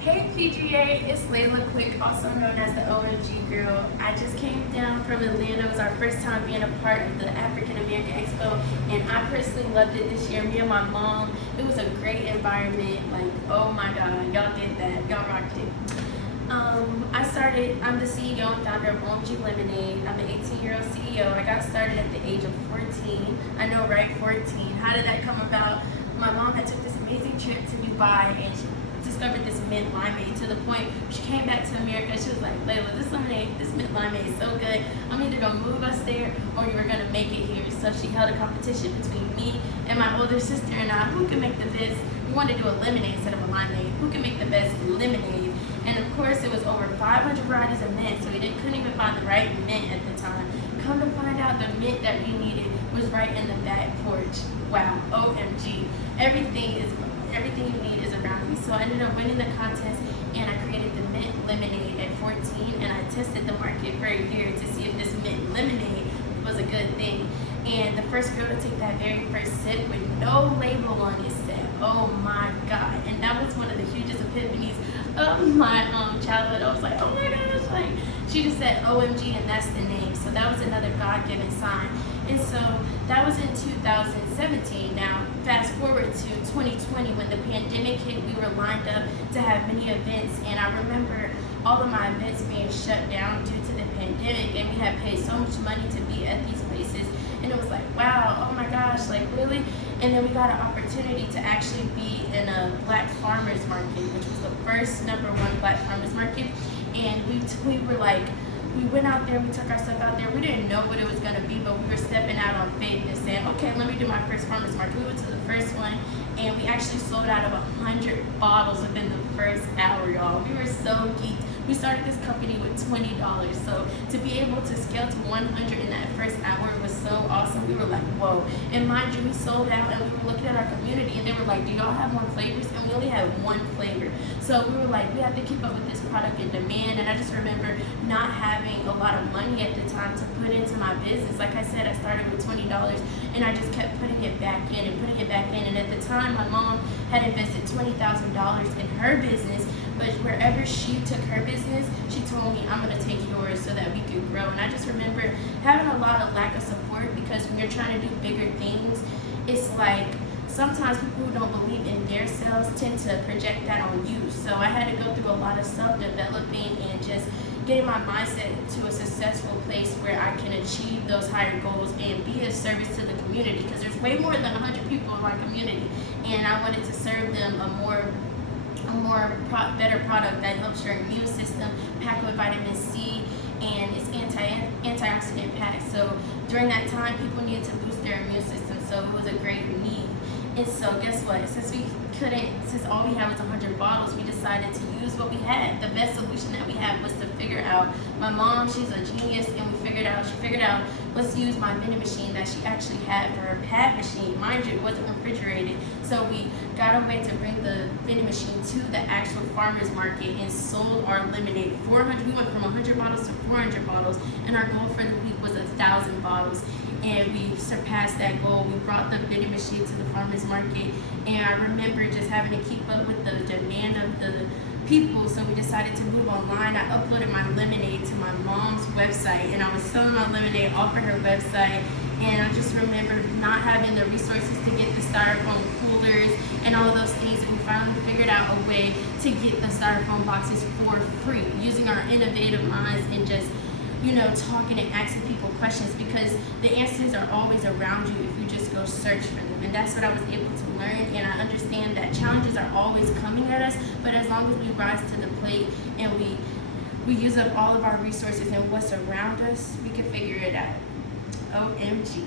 Hey PGA, it's Layla Quick, also known as the OMG Girl. I just came down from Atlanta. It was our first time being a part of the African American Expo, and I personally loved it this year. Me and my mom, it was a great environment. Like, oh my God, y'all did that. Y'all rocked it. I'm the CEO and founder of OMG Lemonade. I'm an 18-year-old CEO. I got started at the age of 14. I know, right? 14. How did that come about? My mom had took this amazing trip to Dubai, and she discovered this mint limeade to the point she came back to America. She was like, Layla, this mint limeade is so good. I'm either gonna move us there or you were gonna make it here. So she held a competition between me and my older sister and I. Who can make the best? We wanted to do a lemonade instead of a limeade. Who can make the best lemonade? And of course, it was over 500 varieties of mint, so we couldn't even find the right mint at the time. Come to find out, the mint that we needed was right in the back porch. Wow, OMG. Everything you need is around me. So I ended up winning the contest, and I created the mint lemonade at 14, and I tested the market for a year to see if this mint lemonade was a good thing. And the first girl to take that very first sip with no label on it said, oh my God. And that was one of the hugest epiphanies of my childhood. I was like, oh my gosh, like, she just said OMG, and that's the name. So that was another God-given sign. And so that was in 2017. Now, fast forward to 2020, when the pandemic hit, we were lined up to have many events, and I remember all of my events being shut down due to the pandemic, and we had paid so much money to be at these places, and it was like, wow, oh my gosh, like, really? And then we got an opportunity to actually be in a Black farmers market, which was the first #1 Black farmers market, and we were like, we went out there, we took our stuff out there. We didn't know what it was going to be, but we were stepping out on faith and saying, okay, let me do my first farmer's market. We went to the first one, and we actually sold out of 100 bottles within the first hour, y'all. We were so geeked. We started this company with $20, so to be able to scale to 100 in that first hour was so awesome. We were like, whoa. And mind you, we sold out, and we were looking at our community, and they were like, do y'all have more flavors? And we only had one flavor. So we were like, we have to keep up with this product in demand. And I just remember not having a lot of money at the time to put into my business. Like I said, I started with $20, and I just kept putting it back in and putting it back in. And at the time, my mom had invested $20,000 in her business, but wherever she took her business, she told me, I'm going to take yours so that we could grow. And I just remember having a lot of lack of support, because when you're trying to do bigger things, it's like sometimes people who don't believe in their selves tend to project that on you. So I had to go through a lot of self-developing and just getting my mindset to a successful place where I can achieve those higher goals and be of service to the community, because there's way more than 100 people in my community, and I wanted to serve them a better product that helps your immune system, packed with vitamin C, and it's antioxidant packed. So during that time, people needed to boost their immune system, so it was a great need. And so guess what? Since all we had was 100 bottles, we decided to use what we had. The best solution that we had was to figure out, my mom, she's a genius, and she figured out, let's use my vending machine that she actually had for her pad machine. Mind you, it wasn't refrigerated. So we got a way to bring the vending machine to the actual farmer's market and sold our lemonade. We went from 100 bottles to 400 bottles, and our goal for the week was 1,000 bottles. And we surpassed that goal. We brought the vending machine to the farmer's market, and I remember just having to keep up with the demand of the people, so we decided to move online. I uploaded my lemonade to my mom's website, and I was selling my lemonade off of her website, and I just remember not having the resources to get the styrofoam coolers and all of those things, and we finally figured out a way to get the styrofoam boxes for free, using our innovative minds and just talking and asking people questions, because the answers are always around you if you just go search for them. And that's what I was able to learn, and I understand that challenges are always coming at us, but as long as we rise to the plate and we use up all of our resources and what's around us, we can figure it out. OMG.